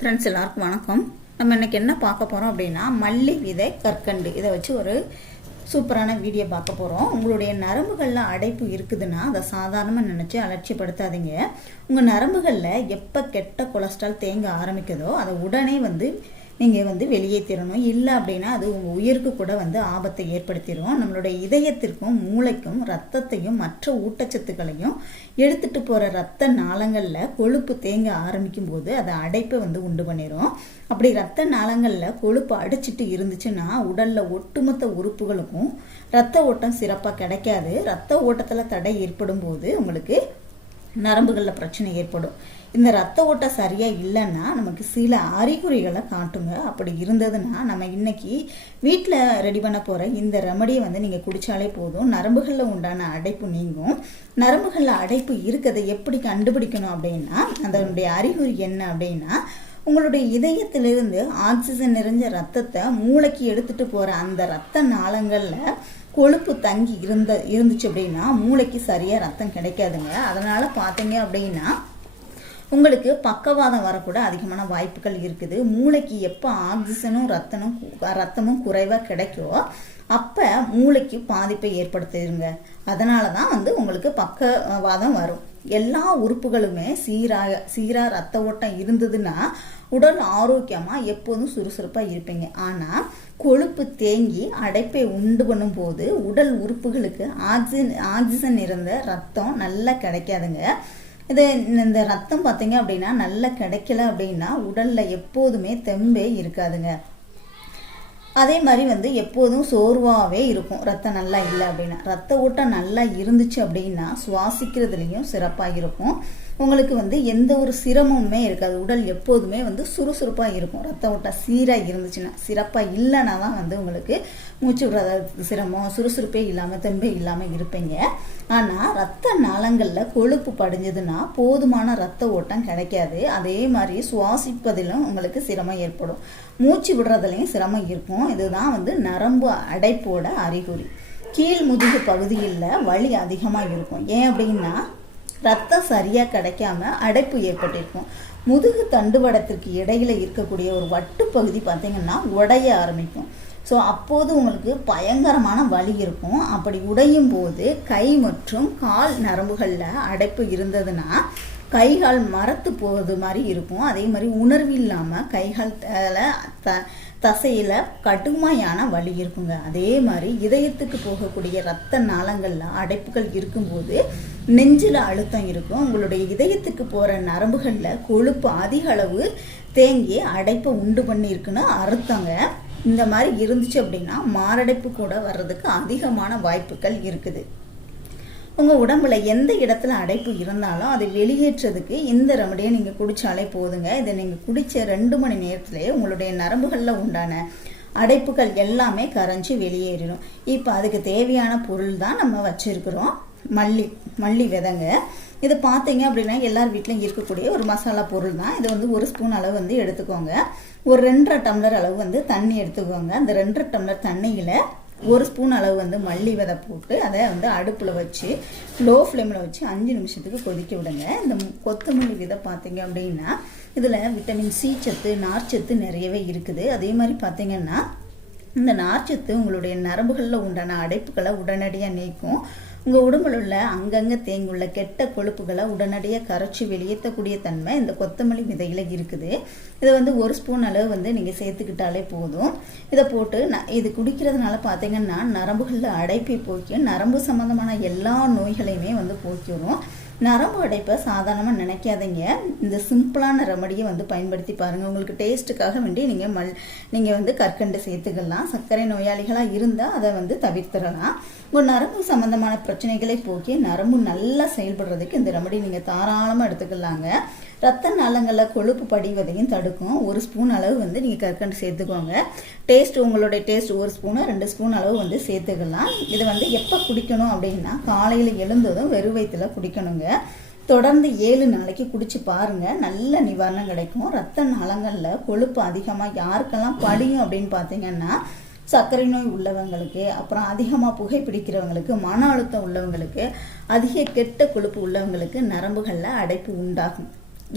Friends எல்லாருக்கும் வணக்கம். நம்ம இன்னைக்கு என்ன பார்க்க போகிறோம் அப்படின்னா மல்லி விதை கற்கண்டு. இதை வச்சு ஒரு சூப்பரான வீடியோ பார்க்க போகிறோம் உங்களுடைய நரம்புகளில் அடைப்பு இருக்குதுன்னா அதை சாதாரணமாக நினச்சி அலட்சியப்படுத்தாதீங்க. உங்கள் நரம்புகளில் எப்போ கெட்ட கொலஸ்ட்ரால் தேங்க ஆரம்பிக்குதோ அதை உடனே வந்து நீங்கள் வந்து வெளியேற்றிடணும் இல்லை அப்படின்னா அது உங்கள் உயிருக்கு கூட வந்து ஆபத்தை ஏற்படுத்திடும் நம்மளுடைய இதயத்திற்கும் மூளைக்கும் ரத்தத்தையும் மற்ற ஊட்டச்சத்துக்களையும் எடுத்துகிட்டு போகிற ரத்த நாளங்களில் கொழுப்பு தேங்க ஆரம்பிக்கும் போது அது அடைப்பை வந்து உண்டு பண்ணிடும் அப்படி ரத்த நாளங்களில் கொழுப்பு அடிச்சிட்டு இருந்துச்சுன்னா உடலில் ஒட்டுமொத்த உறுப்புகளுக்கும் ரத்த ஓட்டம் சிறப்பாக கிடைக்காது. ரத்த ஓட்டத்தில் தடை ஏற்படும் போது உங்களுக்கு நரம்புகளில் பிரச்சனை ஏற்படும். இந்த ரத்த ஓட்டம் சரியாக இல்லைன்னா நமக்கு சில அறிகுறிகளை காட்டுங்க. அப்படி இருந்ததுன்னா நம்ம இன்னைக்கு வீட்டில் ரெடி பண்ண போகிற இந்த ரெமடியை வந்து நீங்கள் குடித்தாலே போதும். நரம்புகளில் உண்டான அடைப்பு நீங்கும். நரம்புகளில் அடைப்பு இருக்கிறதை எப்படி கண்டுபிடிக்கணும் அப்படின்னா அதனுடைய அறிகுறி என்ன அப்படின்னா உங்களுடைய இதயத்திலிருந்து ஆக்சிஜன் நிறைஞ்ச ரத்தத்தை மூளைக்கு எடுத்துட்டு போகிற அந்த ரத்த நாளங்களில் கொழுப்பு தங்கி இருந்த இருந்துச்சு அப்படின்னா மூளைக்கு சரியாக ரத்தம் கிடைக்காதுங்க. அதனால் பார்த்தீங்க அப்படின்னா உங்களுக்கு பக்கவாதம் வரக்கூட அதிகமான வாய்ப்புகள் இருக்குது. மூளைக்கு எப்போ ஆக்சிஜனும் ரத்தனும் ரத்தமும் குறைவாக கிடைக்கோ அப்போ மூளைக்கு பாதிப்பை ஏற்படுத்திடுங்க. அதனால தான் வந்து உங்களுக்கு பக்கவாதம் வரும். எல்லா உறுப்புகளுமே சீராக சீராக ரத்த ஓட்டம் இருந்ததுன்னா உடல் ஆரோக்கியமாக எப்போதும் சுறுசுறுப்பாக இருப்பீங்க. ஆனால் கொழுப்பு தேங்கி அடைப்பை உண்டு பண்ணும்போது உடல் உறுப்புகளுக்கு ஆக்சிஜன் ஆக்சிஜன் இருந்த ரத்தம் நல்லா கிடைக்காதுங்க. இது இந்த ரத்தம் பார்த்தீங்க அப்படின்னா நல்லா கிடைக்கல அப்படின்னா உடலில் எப்போதுமே தெம்பே இருக்காதுங்க. அதே மாதிரி வந்து எப்போதும் சோர்வாகவே இருக்கும். ரத்தம் நல்லா இல்லை அப்படின்னா. ரத்த ஓட்டம் நல்லா இருந்துச்சு அப்படின்னா சுவாசிக்கிறதுலேயும் சிறப்பாக இருக்கும். உங்களுக்கு வந்து எந்த ஒரு சிரமமுமே இருக்காது. உடல் எப்போதுமே வந்து சுறுசுறுப்பாக இருக்கும். ரத்த ஓட்டம் சீராக இருந்துச்சுன்னா சிறப்பாக இல்லைன்னா தான் வந்து உங்களுக்கு மூச்சு விடுறத சிரமம் சுறுசுறுப்பே இல்லாமல் தெம்பே இல்லாமல் இருப்பீங்க. ஆனால் ரத்த நாளங்களில் கொழுப்பு படிஞ்சதுன்னா போதுமான ரத்த ஓட்டம் கிடைக்காது. அதே மாதிரி சுவாசிப்பதிலும் உங்களுக்கு சிரமம் ஏற்படும். மூச்சு விடுறதுலையும் சிரமம் இருக்கும். இதுதான் வந்து நரம்பு அடைப்போட அறிகுறி. கீழ் முதுகு பகுதியில் வலி அதிகமாக இருக்கும். ஏன் அப்படின்னா ரத்தம் சரியாக கிடைக்காம அடைப்பு ஏற்பட்டிருக்கும். முதுகு தண்டுவடத்திற்கு இடையில் இருக்கக்கூடிய ஒரு வட்டு பகுதி பார்த்திங்கன்னா உடைய ஆரம்பிக்கும். ஸோ அப்போது உங்களுக்கு பயங்கரமான வலி இருக்கும். அப்படி உடையும் போது கை மற்றும் கால் நரம்புகளில் அடைப்பு இருந்ததுன்னா கைகால் மரத்து போகிறது மாதிரி இருக்கும். அதே மாதிரி உணர்வு இல்லாமல் கைகால் த தசையில் கடுமையான வலி இருக்குங்க. அதே மாதிரி இதயத்துக்கு போகக்கூடிய ரத்த நாளங்களில் அடைப்புகள் இருக்கும்போது நெஞ்சில் அழுத்தம் இருக்கும். உங்களுடைய இதயத்துக்கு போகிற நரம்புகளில் கொழுப்பு அதிக அளவு தேங்கி அடைப்பை உண்டு பண்ணியிருக்குன்னு அர்த்தங்க. இந்த மாதிரி இருந்துச்சு அப்படின்னா மாரடைப்பு கூட வர்றதுக்கு அதிகமான வாய்ப்புகள் இருக்குது. உங்கள் உடம்புல எந்த இடத்துல அடைப்பு இருந்தாலும் அதை வெளியேற்றதுக்கு இந்த ரெமடியை நீங்கள் குடித்தாலே போதுங்க. இதை நீங்கள் குடித்த ரெண்டு மணி நேரத்துலேயே உங்களுடைய நரம்புகளில் உண்டான அடைப்புகள் எல்லாமே கரைஞ்சி வெளியேறிடும். இப்போ அதுக்கு தேவையான பொருள் தான் நம்ம வச்சுருக்குறோம். மல்லி மல்லி விதைங்க. இது பார்த்தீங்க அப்படின்னா எல்லார் வீட்லையும் இருக்கக்கூடிய ஒரு மசாலா பொருள் தான். இது வந்து ஒரு ஸ்பூன் அளவு வந்து எடுத்துக்கோங்க. ஒரு ரெண்டரை டம்ளர் அளவு வந்து தண்ணி எடுத்துக்கோங்க. அந்த ரெண்டரை டம்ளர் தண்ணியில் ஒரு ஸ்பூன் அளவு வந்து மல்லி விதை போட்டு அதை வந்து அடுப்பில் வச்சு லோ ஃப்ளேமில் வச்சு அஞ்சு நிமிஷத்துக்கு கொதிக்க விடுங்க. இந்த கொத்தமல்லி விதை பார்த்தீங்க அப்படின்னா இதில் விட்டமின் சி சத்து நார்ச்சத்து நிறையவே இருக்குது. அதே மாதிரி பார்த்தீங்கன்னா இந்த நார்ச்சத்து உங்களுடைய நரம்புகளில் உண்டான அடைப்புகளை உடனடியாக நீக்கும். உங்கள் உடம்புல உள்ள அங்கங்கே தேங்குள்ள கெட்ட கொழுப்புகளை உடனடியாக கரைச்சி வெளியேற்றக்கூடிய தன்மை இந்த கொத்தமல்லி விதையில் இருக்குது. இதை வந்து ஒரு ஸ்பூன் அளவு வந்து நீங்கள் சேர்த்துக்கிட்டாலே போதும். இதை போட்டு ந இது குடிக்கிறதுனால பார்த்தீங்கன்னா நரம்புகளில் அடைப்பை போக்கி நரம்பு சம்மந்தமான எல்லா நோய்களையுமே வந்து போக்கிவிடும் நரம்பு அடைப்பை சாதாரணமாக நினைக்காதீங்க. இந்த சிம்பிளான ரெமடியை வந்து பயன்படுத்தி பாருங்கள் உங்களுக்கு டேஸ்ட்டுக்காக வேண்டி நீங்கள் மல் நீங்கள் வந்து கற்கண்டு சேர்த்துக்கலாம். சர்க்கரை நோயாளிகளாக இருந்தால் அதை வந்து தவிர்த்துடலாம். உங்கள் நரம்பு சம்மந்தமான பிரச்சனைகளை போக்கி நரம்பு நல்லா செயல்படுறதுக்கு இந்த ரெமடி நீங்கள் தாராளமாக எடுத்துக்கலாங்க. ரத்த நாளங்களில் கொழுப்பு படிவதையும் தடுக்கும். ஒரு ஸ்பூன் அளவு வந்து நீங்கள் கற்கண்டு சேர்த்துக்கோங்க. டேஸ்ட் உங்களுடைய டேஸ்ட் ஒரு ஸ்பூனு ரெண்டு ஸ்பூன் அளவு வந்து சேர்த்துக்கலாம். இதை வந்து எப்போ குடிக்கணும் அப்படின்னா காலையில் எழுந்ததும் வெறும் வயிற்றுல குடிக்கணுங்க. தொடர்ந்து ஏழு நாளைக்கு குடிச்சு பாருங்க. நல்ல நிவாரணம் கிடைக்கும். ரத்த நாளங்களில் கொழுப்பு அதிகமாக யாருக்கெல்லாம் படியும் அப்படின்னு பார்த்தீங்கன்னா சர்க்கரை நோய் உள்ளவங்களுக்கு அப்புறம் அதிகமாக புகைப்பிடிக்கிறவங்களுக்கு மன அழுத்தம் உள்ளவங்களுக்கு அதிக கெட்ட கொழுப்பு உள்ளவங்களுக்கு நரம்புகளில் அடைப்பு உண்டாகும்.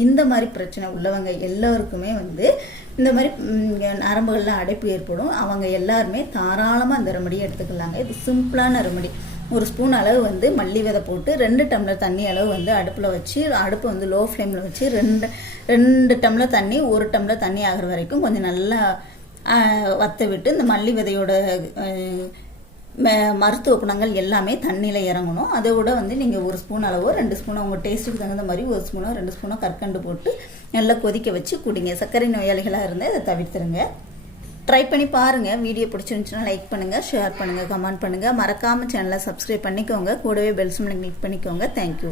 இந்த மாதிரி பிரச்சனை உள்ளவங்க எல்லோருக்குமே வந்து இந்த மாதிரி நரம்புகளில் அடைப்பு ஏற்படும். அவங்க எல்லாருமே தாராளமாக அந்த ரெமடியை எடுத்துக்கலாங்க. இது சிம்பிளான ரெமடி ஒரு ஸ்பூன் அளவு வந்து மல்லி விதை போட்டு ரெண்டு டம்ளர் தண்ணி அளவு வந்து அடுப்பில் வச்சு அடுப்பை வந்து லோ ஃப்ளேமில் வச்சு ரெண்டு ரெண்டு டம்ளர் தண்ணி ஒரு டம்ளர் தண்ணி ஆகிற வரைக்கும் கொஞ்சம் நல்லா வத்த விட்டு இந்த மல்லி விதையோட மருத்துவ குணங்கள் எல்லாமே தண்ணியில் இறங்கணும். அதை விட வந்து நீங்கள் ஒரு ஸ்பூன் அளவோ ரெண்டு ஸ்பூனோ உங்கள் டேஸ்ட்டுக்கு தகுந்த மாதிரி ஒரு ஸ்பூனோ ரெண்டு ஸ்பூனோ கற்கண்டு போட்டு நல்லா கொதிக்க வச்சு குடிங்க. சர்க்கரை நோயாளிகளாக இருந்தால் இதை தவிர்த்துருங்க. ட்ரை பண்ணி பாருங்கள் வீடியோ பிடிச்சிருந்துச்சுன்னா லைக் பண்ணுங்கள் ஷேர் பண்ணுங்கள் கமெண்ட் பண்ணுங்கள் மறக்காமல் சேனலை சப்ஸ்கிரைப் பண்ணிக்கோங்க. கூடவே பெல்ஸ் சிம்மில் கிளிக் பண்ணிக்கோங்க. தேங்க்யூ